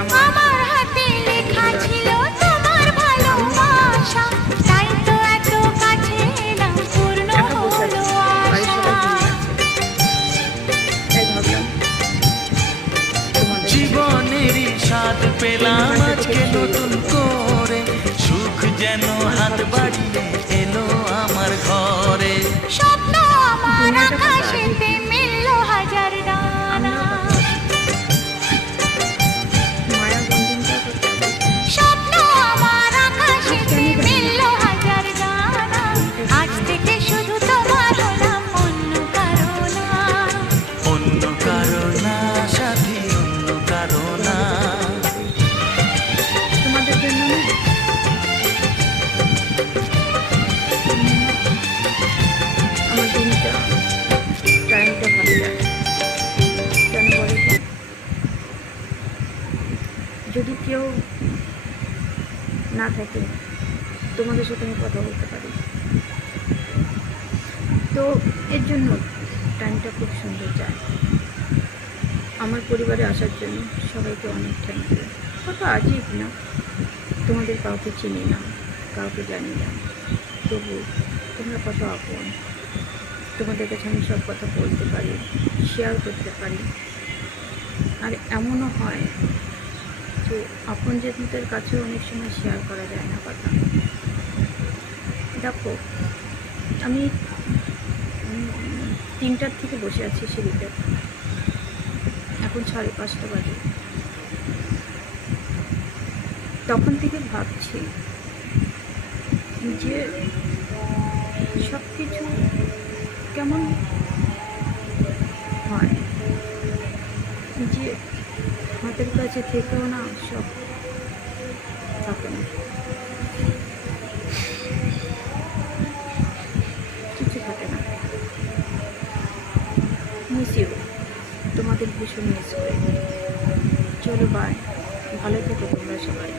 আমার হাতে লেখা ছিল তোমার ভালোবাসা, তাই তো এত কাছে এলাম, পূর্ণ হলো আশা। জীবনেরই স্বাদ পেলাম আজকে নতুন করে, সুখ যেন হাত বাড়িয়ে এলো আমার ঘরে। স্বপ্ন আমার আকাশেতে মিলল হাজার ডানা, স্বপ্ন আমার আকাশেতে মিলল হাজার ডানা। আজ থেকে শুধু তোমার হলাম, অন্য কারো না। অন্য কারো না সাথী, অন্য কারো না। তোমাদের জন্য আমার দিনটা টাইমটা ভালো লাগে। কেন বলে তো, যদি কেউ না থাকে তোমাদের সাথে আমি কথা বলতে পারি, তো এর জন্য টাইমটা খুব সুন্দর যায়। আমার পরিবারে আসার জন্য সবাইকে অনেক থ্যাংক ইউ। কত আজীব না, তোমাদের কাউকে চিনি না, কাউকে জানি না, তবু তোমরা কত আপন। তোমাদের কাছে আমি সব কথা বলতে পারি, শেয়ার করতে পারি। আর এমনও হয় যে আপনজনদের কাছেও অনেক সময় শেয়ার করা যায় না কথা। দেখো, আমি 3টার থেকে বসে আছি সিঁড়িতে, এখন 5:30 বাজে। তখন থেকে ভাবছি যে সব কিছু কেমন হয়, যে হাতের কাছে থেকেও না সব থাকে না, কিছু থাকে না। মিস ইউ, তোমাদের ভীষণ মিস করি। চলো বাই, ভালো থেকো তোমরা সবাই।